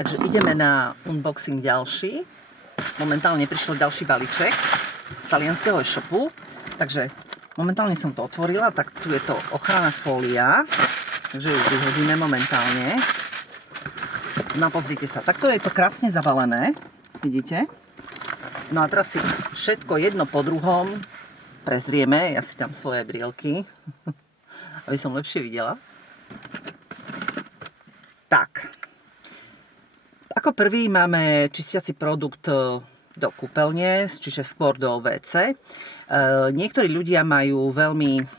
Takže ideme na unboxing ďalší. Momentálne prišiel ďalší balíček z talianskeho e-shopu. Takže momentálne som to otvorila, tak tu je to ochranná fólia. Takže ju vyhodíme momentálne. No pozrite sa, takto je to krásne zabalené. Vidíte? No a teraz si všetko jedno po druhom prezrieme. Ja si dám svoje brielky, aby som lepšie videla. Tak. Ako prvý máme čistiaci produkt do kúpeľne, čiže skôr do WC. Niektorí ľudia majú veľmi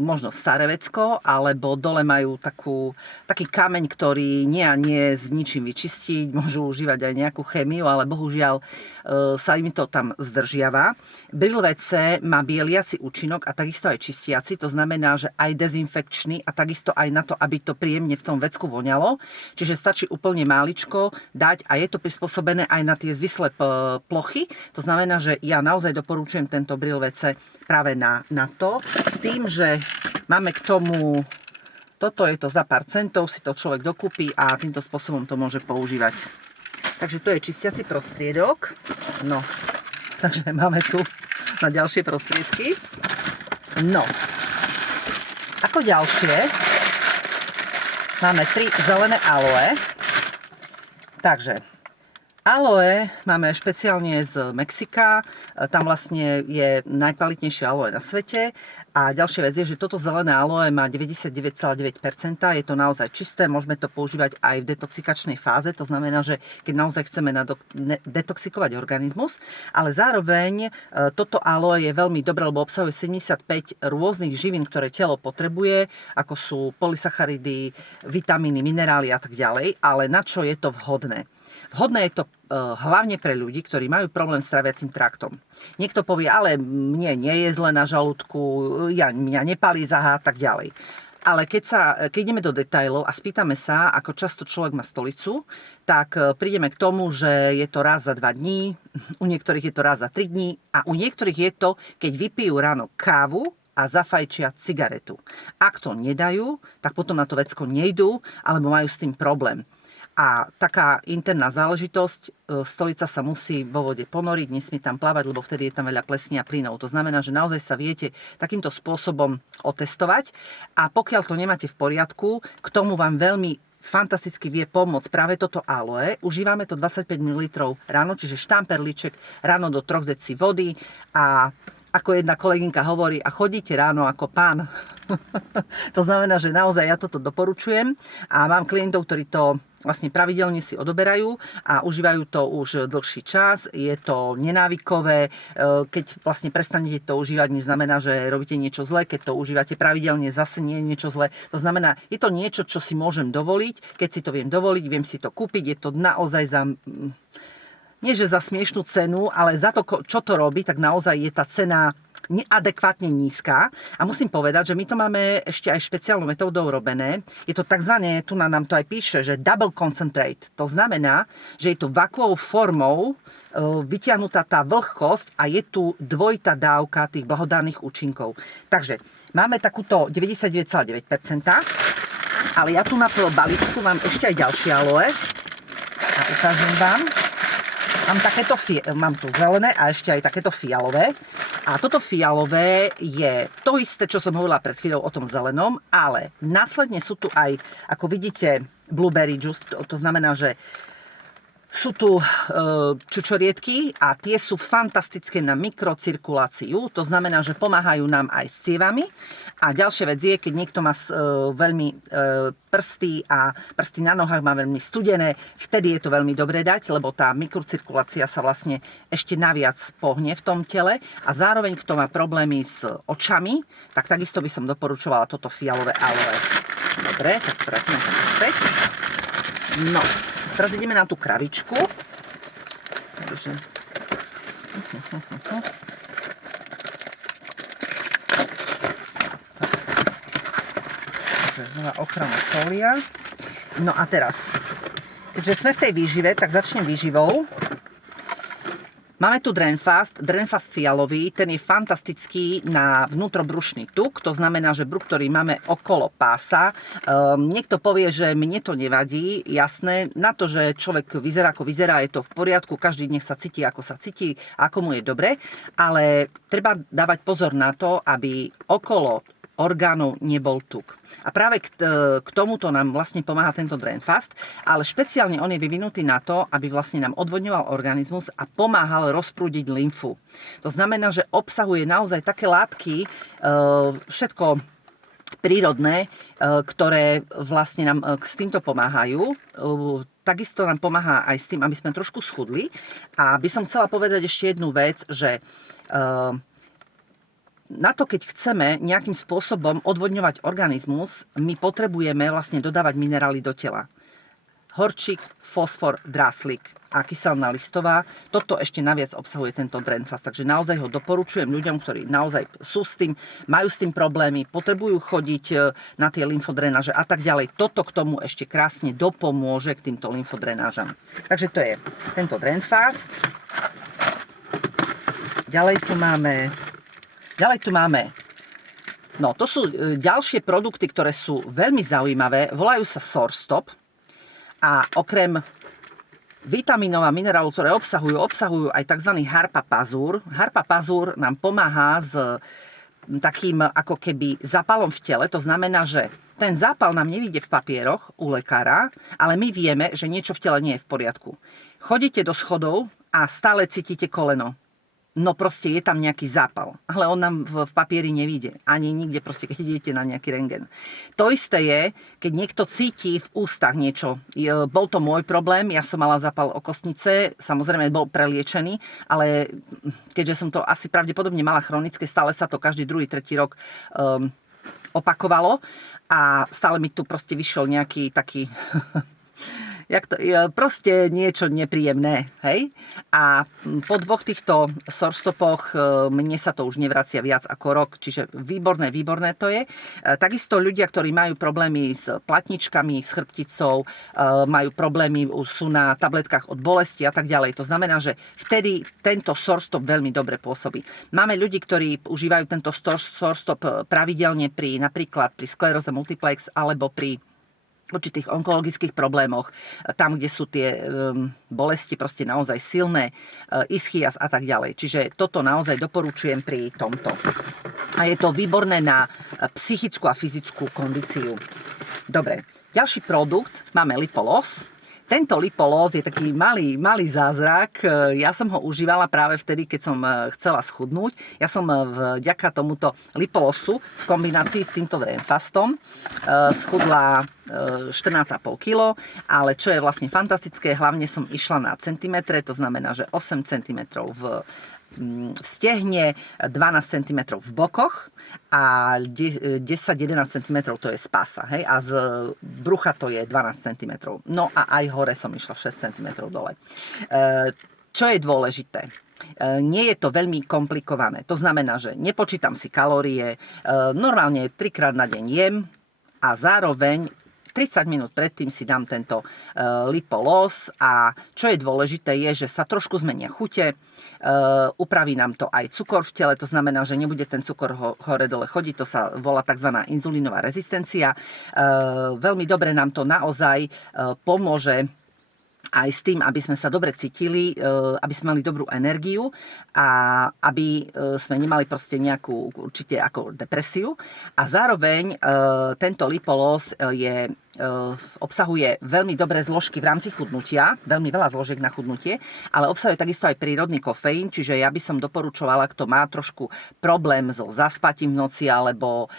možno staré vecko, alebo dole majú taký kameň, ktorý nie a nie s ničím vyčistiť, môžu užívať aj nejakú chémiu, ale bohužiaľ sa im to tam zdržiava. Bril WC má bieliaci účinok a takisto aj čistiaci, to znamená, že aj dezinfekčný a takisto aj na to, aby to príjemne v tom vecku voňalo. Čiže stačí úplne máličko dať a je to prispôsobené aj na tie zvislé plochy. To znamená, že ja naozaj doporučujem tento bril WC práve na to, s tým, že máme k tomu, toto je to za pár centov, si to človek dokúpi a týmto spôsobom to môže používať. Takže to je čistiaci prostriedok. No, takže máme tu na ďalšie prostriedky. No, ako ďalšie máme 3 zelené aloe. Takže aloe máme špeciálne z Mexika, tam vlastne je najkvalitnejšie aloe na svete. A ďalšia vec je, že toto zelené aloe má 99,9%, je to naozaj čisté, môžeme to používať aj v detoxikačnej fáze, to znamená, že keď naozaj chceme detoxikovať organizmus, ale zároveň toto aloe je veľmi dobré, lebo obsahuje 75 rôznych živín, ktoré telo potrebuje, ako sú polysacharidy, vitamíny, minerály a tak ďalej, ale na čo je to vhodné? Vhodné je to hlavne pre ľudí, ktorí majú problém s traviacim traktom. Niekto povie, ale mne nie je zle na žalúdku, mňa nepálí zahá a tak ďalej. Ale keď ideme do detailov a spýtame sa, ako často človek má stolicu, tak prídeme k tomu, že je to raz za 2 dní, u niektorých je to raz za 3 dní a u niektorých je to, keď vypijú ráno kávu a zafajčia cigaretu. Ak to nedajú, tak potom na to vecko nejdú, alebo majú s tým problém. A taká interná záležitosť, stolica sa musí vo vode ponoriť, nesmie tam plávať, lebo vtedy je tam veľa plesní a plynov. To znamená, že naozaj sa viete takýmto spôsobom otestovať a pokiaľ to nemáte v poriadku, k tomu vám veľmi fantasticky vie pomôcť práve toto aloe. Užívame to 25 ml ráno, čiže štamperliček ráno do 3 deci vody a ako jedna kolegynka hovorí, a chodíte ráno ako pán. To znamená, že naozaj ja toto doporučujem a mám klientov, ktorí to vlastne pravidelne si odoberajú a užívajú to už dlhší čas. Je to nenávykové. Keď vlastne prestanete to užívať, neznamená, že robíte niečo zlé. Keď to užívate pravidelne, zase nie je niečo zlé. To znamená, je to niečo, čo si môžem dovoliť. Keď si to viem dovoliť, viem si to kúpiť. Je to naozaj nie že za smiešnú cenu, ale za to, čo to robí, tak naozaj je tá cena neadekvátne nízka. A musím povedať, že my to máme ešte aj špeciálnou metódou robené. Je to takzvané, tu nám to aj píše, že double concentrate. To znamená, že je tu vakuovou formou vytiahnutá tá vlhkosť a je tu dvojitá dávka tých blahodárnych účinkov. Takže máme takúto 99,9%, ale ja tu na balíčku mám ešte aj ďalšie aloe. A ukážem vám. Mám tu zelené a ešte aj takéto fialové. A toto fialové je to isté, čo som hovorila pred chvíľou o tom zelenom, ale následne sú tu aj, ako vidíte, blueberry juice, to znamená, že sú tu čučoriedky a tie sú fantastické na mikrocirkuláciu, to znamená, že pomáhajú nám aj s cievami. A ďalšia vec je, keď niekto má veľmi prsty a prsty na nohách má veľmi studené, vtedy je to veľmi dobré dať, lebo tá mikrocirkulácia sa vlastne ešte naviac pohne v tom tele. A zároveň, kto má problémy s očami, tak takisto by som doporučovala toto fialové aloe. Dobre, tak vrátime sa späť. No, teraz ideme na tú krabičku. Takže znova ochranná fólia. No a teraz, keďže sme v tej výžive, tak začnem výživou. Máme tu Drenfast fialový, ten je fantastický na vnútrobrušný tuk, to znamená, že bruk, ktorý máme okolo pása. Niekto povie, že mne to nevadí, jasné, na to, že človek vyzerá ako vyzerá, je to v poriadku, každý nech sa cíti, ako mu je dobre, ale treba dávať pozor na to, aby okolo orgánov nebol tuk. A práve k tomuto nám vlastne pomáha tento Drenfast, ale špeciálne on je vyvinutý na to, aby vlastne nám odvodňoval organizmus a pomáhal rozprúdiť lymfu. To znamená, že obsahuje naozaj také látky, všetko prírodné, ktoré vlastne nám s týmto pomáhajú. Takisto nám pomáha aj s tým, aby sme trošku schudli. A by som chcela povedať ešte jednu vec, že na to, keď chceme nejakým spôsobom odvodňovať organizmus, my potrebujeme vlastne dodávať minerály do tela. Horčík, fosfor, dráslík a kyselina listová. Toto ešte naviac obsahuje tento Drenfast. Takže naozaj ho doporučujem ľuďom, ktorí naozaj sú s tým, majú s tým problémy, potrebujú chodiť na tie lymfodrenáže a tak ďalej. Toto k tomu ešte krásne dopomôže k týmto lymfodrenážam. Takže to je tento Drenfast. Ďalej tu máme, no to sú ďalšie produkty, ktoré sú veľmi zaujímavé, volajú sa Sorstop a okrem vitamínov a minerálov, ktoré obsahujú aj tzv. Harpa Pazur. Harpa Pazur nám pomáha s takým ako keby zápalom v tele, to znamená, že ten zápal nám nevyjde v papieroch u lekára, ale my vieme, že niečo v tele nie je v poriadku. Chodíte do schodov a stále cítite koleno. No proste je tam nejaký zápal, ale on nám v papieri nevyjde. Ani nikde proste, keď idete na nejaký rentgen. To isté je, keď niekto cíti v ústach niečo. Bol to môj problém, ja som mala zápal okostnice, samozrejme bol preliečený, ale keďže som to asi pravdepodobne mala chronické, stále sa to každý druhý, tretí rok opakovalo a stále mi tu proste vyšiel nejaký taký... proste niečo nepríjemné, hej? A po 2 týchto Sorstopoch mne sa to už nevracia viac ako rok, čiže výborné to je. Takisto ľudia, ktorí majú problémy s platničkami, s chrbticou, majú problémy, sú na tabletkách od bolesti a tak ďalej. To znamená, že vtedy tento Sorstop veľmi dobre pôsobí. Máme ľudí, ktorí užívajú tento Sorstop pravidelne napríklad pri skleróze multiplex alebo pri určitých onkologických problémoch, tam, kde sú tie bolesti proste naozaj silné, ischias a tak ďalej. Čiže toto naozaj doporučujem pri tomto. A je to výborné na psychickú a fyzickú kondíciu. Dobre, ďalší produkt máme Lipolos. Tento Lipolos je taký malý zázrak. Ja som ho užívala práve vtedy, keď som chcela schudnúť. Ja som vďaka tomuto Lipolosu v kombinácii s týmto Drenfastom schudla 14,5 kg, ale čo je vlastne fantastické, hlavne som išla na centimetre, to znamená, že 8 cm v stehne, 12 cm v bokoch a 10-11 cm to je z pása, hej? A z brucha to je 12 cm. No a aj hore som išla 6 cm dole. Čo je dôležité? Nie je to veľmi komplikované. To znamená, že nepočítam si kalórie, normálne 3-krát na deň jem a zároveň 30 minút predtým si dám tento Lipolos a čo je dôležité je, že sa trošku zmenia chute, upraví nám to aj cukor v tele, to znamená, že nebude ten cukor hore-dole chodiť, to sa volá tzv. Inzulínová rezistencia. Veľmi dobre nám to naozaj pomôže aj s tým, aby sme sa dobre cítili, aby sme mali dobrú energiu a aby sme nemali proste nejakú určite ako depresiu. A zároveň tento Lipolos obsahuje veľmi dobré zložky v rámci chudnutia, veľmi veľa zložiek na chudnutie, ale obsahuje takisto aj prírodný kofeín, čiže ja by som doporučovala, kto má trošku problém so zaspatím v noci alebo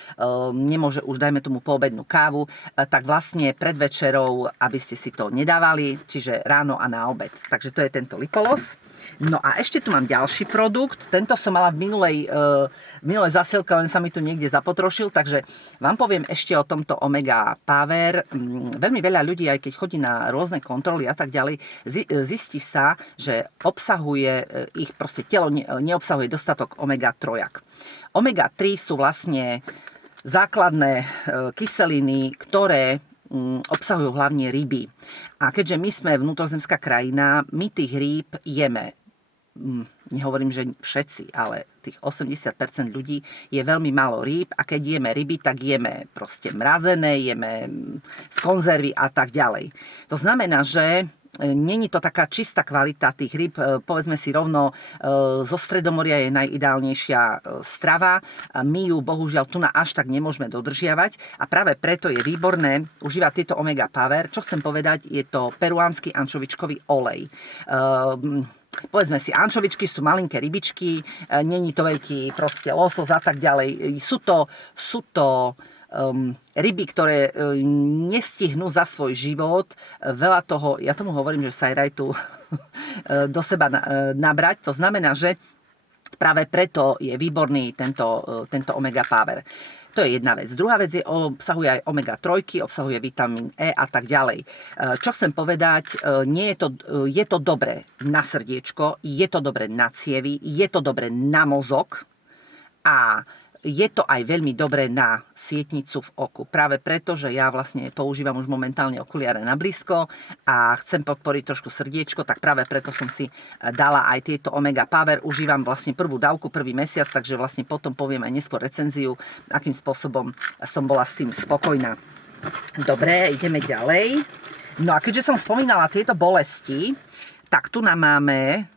nemôže už, dajme tomu, poobednú kávu, tak vlastne pred večerou, aby ste si to nedávali, čiže ráno a na obed. Takže to je tento Lipolos. No a ešte tu mám ďalší produkt. Tento som mala v minulej zasielke, len sa mi tu niekde zapotrošil, takže vám poviem ešte o tomto Omega Power. Veľmi veľa ľudí, aj keď chodí na rôzne kontroly a tak ďalej, zistí sa, že obsahuje ich proste telo neobsahuje dostatok Omega 3. Omega 3 sú vlastne základné kyseliny, ktoré obsahujú hlavne ryby. A keďže my sme vnútrozemská krajina, my tých rýb jeme nehovorím, že všetci, ale tých 80% ľudí je veľmi málo rýb a keď jeme ryby, tak jeme proste mrazené, jeme z konzervy a tak ďalej. To znamená, že není to taká čistá kvalita tých rýb. Povedzme si rovno, zo Stredomoria je najideálnejšia strava. My ju bohužiaľ tu na až tak nemôžeme dodržiavať a práve preto je výborné užívať tieto omega power. Čo chcem povedať, je to peruánsky ančovičkový olej. Povedzme si, ančovičky sú malinké rybičky, není to veľký proste losos a tak ďalej. Sú to ryby, ktoré nestihnú za svoj život veľa toho, ja tomu hovorím, že sajrajtu do seba nabrať. To znamená, že práve preto je výborný tento omega power. To je jedna vec. Druhá vec obsahuje aj omega-3, obsahuje vitamín E a tak ďalej. Čo chcem povedať, je to dobré na srdiečko, je to dobré na cievy, je to dobré na mozog a je to aj veľmi dobré na sietnicu v oku. Práve preto, že ja vlastne používam už momentálne okuliare na blízko a chcem podporiť trošku srdiečko, tak práve preto som si dala aj tieto Omega Power. Užívam vlastne prvú dávku, prvý mesiac, takže vlastne potom poviem aj neskôr recenziu, akým spôsobom som bola s tým spokojná. Dobre, ideme ďalej. No a keďže som spomínala tieto bolesti, tak tu nám máme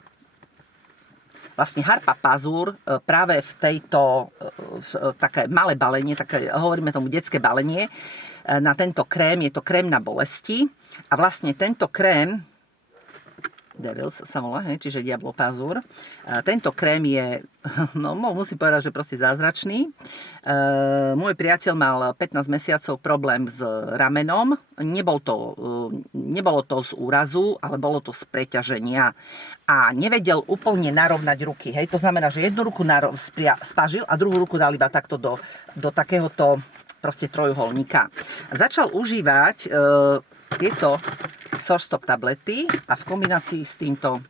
vlastne Harpa Pazur práve v tejto také malé balenie, také, hovoríme tomu detské balenie, na tento krém. Je to krém na bolesti a vlastne tento krém Devils sa volá, čiže Diablo Pazur. Tento krém je, no musím povedať, že proste zázračný. Môj priateľ mal 15 mesiacov problém s ramenom. Nebolo to z úrazu, ale bolo to z preťaženia. A nevedel úplne narovnať ruky. Hej? To znamená, že jednu ruku spažil a druhú ruku dal iba takto do takéhoto proste trojuholníka. Začal užívať tieto Sorstop tablety a v kombinácii s týmto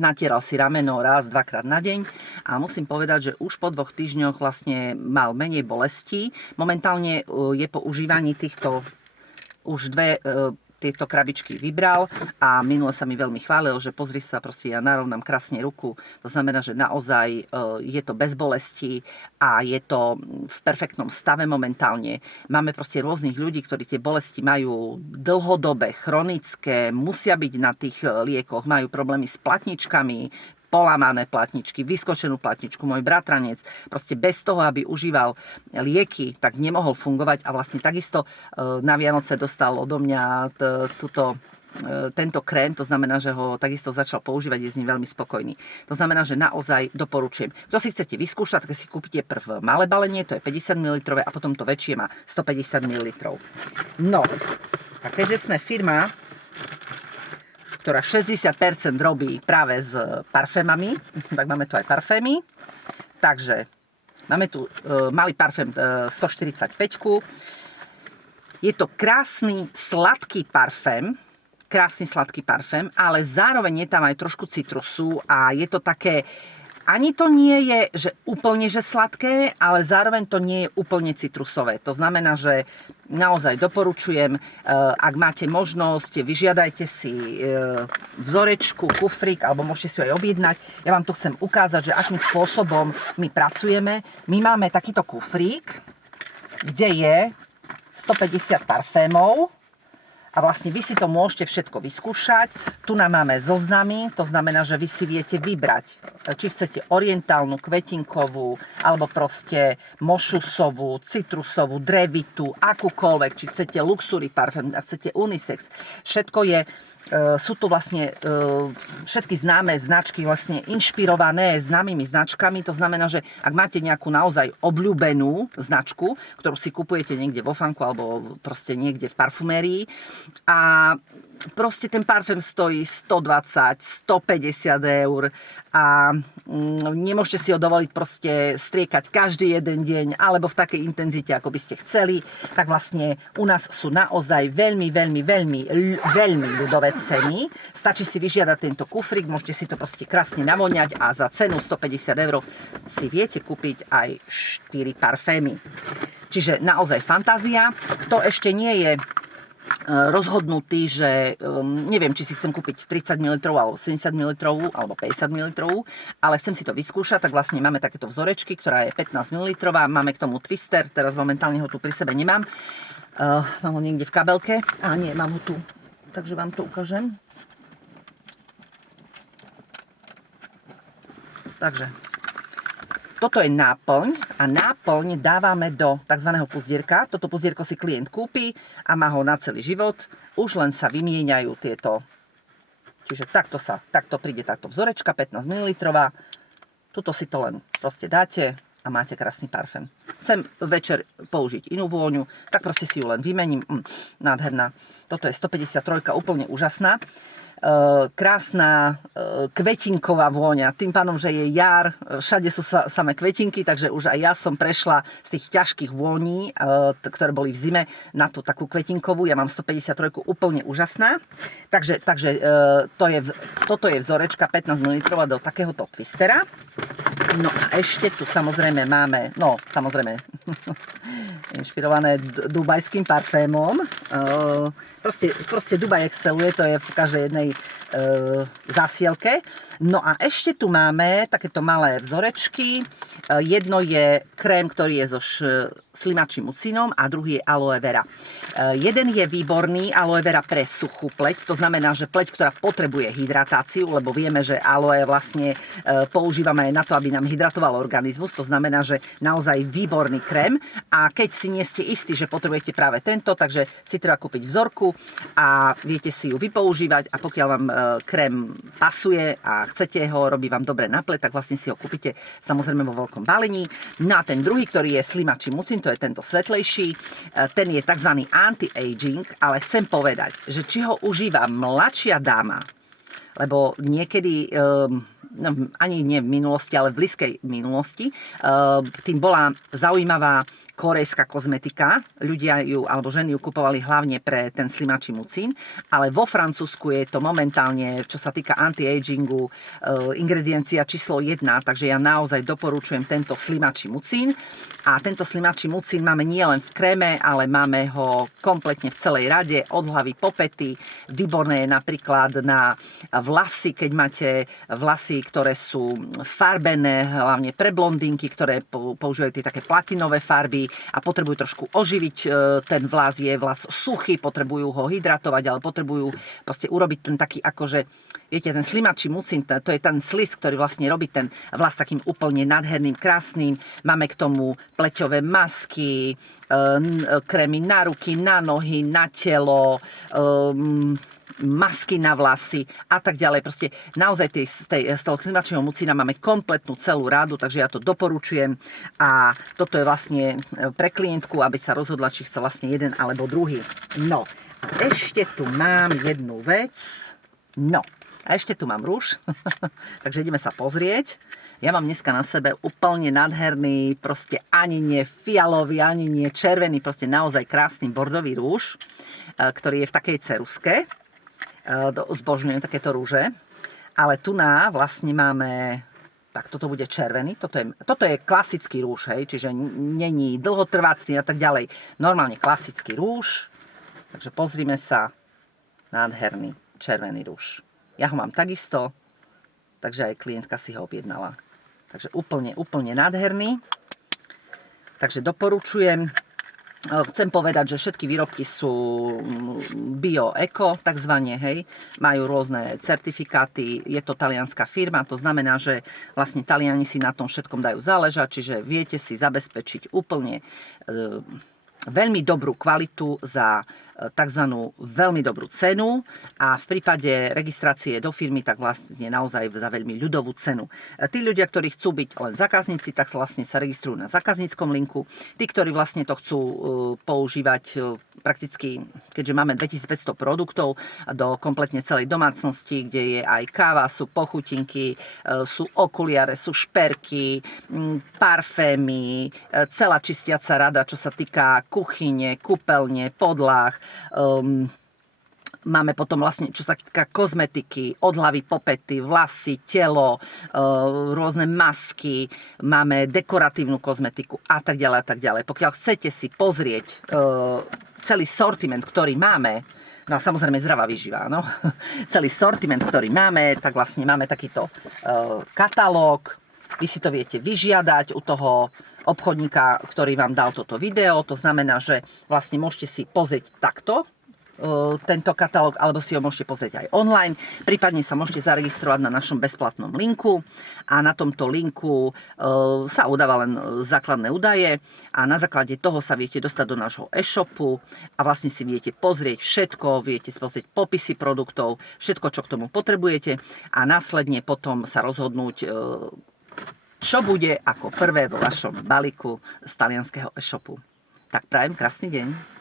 natieral si rameno raz, dvakrát na deň a musím povedať, že už po 2 týždňoch vlastne mal menej bolestí. Momentálne je po užívaní týchto už tieto krabičky vybral a minule sa mi veľmi chválil, že pozri sa, proste ja narovnám krásne ruku. To znamená, že naozaj je to bez bolesti a je to v perfektnom stave momentálne. Máme proste rôznych ľudí, ktorí tie bolesti majú dlhodobé, chronické, musia byť na tých liekoch, majú problémy s platničkami, polamané platničky, vyskočenú platničku. Môj bratranec proste bez toho, aby užíval lieky, tak nemohol fungovať a vlastne takisto na Vianoce dostal odo mňa tento krém, to znamená, že ho takisto začal používať, je s ním veľmi spokojný. To znamená, že naozaj doporučujem. Kto si chcete vyskúšať, tak si kúpite prv malé balenie, to je 50 ml a potom to väčšie má 150 ml. No, a keďže sme firma, ktorá 60% robí práve s parfémami, tak máme tu aj parfémy. Takže máme tu malý parfém 145. Je to krásny sladký parfém, ale zároveň je tam aj trošku citrusu a je to také, ani to nie je, že úplne že sladké, ale zároveň to nie je úplne citrusové. To znamená, že naozaj doporučujem, ak máte možnosť, vyžiadajte si vzorečku, kufrík, alebo môžete si ju aj objednať. Ja vám tu chcem ukázať, že akým spôsobom my pracujeme. My máme takýto kufrík, kde je 150 parfémov. A vlastne vy si to môžete všetko vyskúšať. Tu nám máme zoznamy, to znamená, že vy si viete vybrať, či chcete orientálnu, kvetinkovú, alebo proste mošusovú, citrusovú, drevitú, akúkoľvek, či chcete luxury parfém, chcete unisex. Všetko je, sú tu vlastne všetky známe značky vlastne inšpirované známymi značkami. To znamená, že ak máte nejakú naozaj obľúbenú značku, ktorú si kupujete niekde vo fanku alebo proste niekde v parfumérii a proste ten parfém stojí 120, 150 eur a nemôžete si ho dovoliť proste striekať každý jeden deň alebo v takej intenzite, ako by ste chceli, tak vlastne u nás sú naozaj veľmi ľudové ceny. Stačí si vyžiadať tento kufrík, môžete si to proste krásne navoňať a za cenu 150 eur si viete kúpiť aj 4 parfémy. Čiže naozaj fantázia. Kto ešte nie je rozhodnutý, že neviem, či si chcem kúpiť 30 ml alebo 70 ml alebo 50 ml, ale chcem si to vyskúšať, tak vlastne máme takéto vzorečky, ktorá je 15 ml, máme k tomu twister, teraz momentálne ho tu pri sebe nemám, mám ho niekde v kabelke, nie, mám ho tu, takže vám to ukážem. Takže toto je náplň a náplň dávame do tzv. Puzdierka. Toto puzdierko si klient kúpi a má ho na celý život. Už len sa vymieňajú tieto. Čiže takto príde táto vzorečka 15 ml. Tuto si to len proste dáte a máte krásny parfém. Chcem večer použiť inú vôňu, tak proste si ju len vymením. Nádherná. Toto je 153, úplne úžasná. Krásna kvetinková vôňa. Tým pánom, že je jar, všade sú samé kvetinky, takže už aj ja som prešla z tých ťažkých vôní, ktoré boli v zime, na tú takú kvetinkovú. Ja mám 153, úplne úžasná. Takže toto je vzorečka 15 ml do takéhoto twistera. No a ešte tu samozrejme máme, inšpirované dubajským parfémom. Proste Dubaj exceluje, to je v každej jednej zásielke. No a ešte tu máme takéto malé vzorečky. Jedno je krém, ktorý je so slimačím mucínom a druhý je aloe vera. Jeden je výborný aloe vera pre suchú pleť, to znamená, že pleť, ktorá potrebuje hydratáciu, lebo vieme, že aloe vlastne používame aj na to, aby nám hydratoval organizmus, to znamená, že naozaj výborný krém. A keď si nie ste istí, že potrebujete práve tento, takže si treba kúpiť vzorku a viete si ju vypoužívať a pokiaľ vám krém pasuje a chcete ho, robí vám dobre na pleť, tak vlastne si ho kúpite samozrejme vo veľkom balení. No a ten druhý, ktorý je slimačí mucín, to je tento svetlejší, ten je tzv. Anti-aging, ale chcem povedať, že či ho užíva mladšia dáma, lebo niekedy, ani nie v minulosti, ale v blízkej minulosti, tým bola zaujímavá korejská kozmetika. Ľudia ju, alebo ženy ju kupovali hlavne pre ten slimačí mucín, ale vo Francúzsku je to momentálne, čo sa týka anti-agingu, ingrediencia číslo 1, takže ja naozaj doporučujem tento slimačí mucín. A tento slimačí mucín máme nielen v kréme, ale máme ho kompletne v celej rade, od hlavy po pety. Výborné je napríklad na vlasy, keď máte vlasy, ktoré sú farbené, hlavne pre blondínky, ktoré používajú tie také platinové farby a potrebujú trošku oživiť ten vlas. Je vlas suchý, potrebujú ho hydratovať, ale potrebujú proste urobiť ten taký akože, viete, ten slimačí mucín, to je ten slis, ktorý vlastne robí ten vlas takým úplne nádherným, krásnym. Máme k tomu pleťové masky, krémy na ruky, na nohy, na telo, masky na vlasy a tak ďalej. Proste naozaj z toho slimačieho mucína máme kompletnú celú radu, takže ja to doporučujem a toto je vlastne pre klientku, aby sa rozhodla, či chce vlastne jeden alebo druhý. No a ešte tu mám jednu vec. No a ešte tu mám rúž, takže ideme sa pozrieť. Ja mám dneska na sebe úplne nádherný, proste ani nie fialový, ani nie červený, proste naozaj krásny bordový rúž, ktorý je v takej ceruske. Zbožňujem takéto rúže. Ale tu vlastne máme, tak toto bude červený, toto je klasický rúž, hej, čiže není dlhotrvácný a tak ďalej. Normálne klasický rúž. Takže pozrime sa, nádherný červený rúž. Ja ho mám takisto, takže aj klientka si ho objednala. Takže úplne nádherný. Takže doporučujem. Chcem povedať, že všetky výrobky sú bio-eko, takzvané, hej. Majú rôzne certifikáty. Je to talianská firma, to znamená, že vlastne Taliani si na tom všetkom dajú záležať, čiže viete si zabezpečiť úplne veľmi dobrú kvalitu za tzv. Veľmi dobrú cenu a v prípade registrácie do firmy tak vlastne naozaj za veľmi ľudovú cenu. Tí ľudia, ktorí chcú byť len zákazníci, tak vlastne sa registrujú na zákazníckom linku. Tí, ktorí vlastne to chcú používať prakticky, keďže máme 2500 produktov do kompletne celej domácnosti, kde je aj káva, sú pochutinky, sú okuliare, sú šperky, parfémy, celá čistiaca rada, čo sa týka kuchyne, kúpeľne, podlah. Máme potom vlastne, čo sa týka kozmetiky, od hlavy po pety, vlasy, telo, rôzne masky, máme dekoratívnu kozmetiku a tak ďalej a tak ďalej. Pokiaľ chcete si pozrieť celý sortiment, ktorý máme, No a samozrejme zdravá výživa, áno. Celý sortiment, ktorý máme, tak vlastne máme takýto katalóg. Vy si to viete vyžiadať u toho obchodníka, ktorý vám dal toto video. To znamená, že vlastne môžete si pozrieť takto tento katalóg, alebo si ho môžete pozrieť aj online. Prípadne sa môžete zaregistrovať na našom bezplatnom linku a na tomto linku sa udáva len základné údaje a na základe toho sa viete dostať do nášho e-shopu a vlastne si viete pozrieť všetko, viete si pozrieť popisy produktov, všetko, čo k tomu potrebujete a následne potom sa rozhodnúť, čo bude ako prvé vo vašom balíku z talianskeho e-shopu. Tak prajem krásny deň.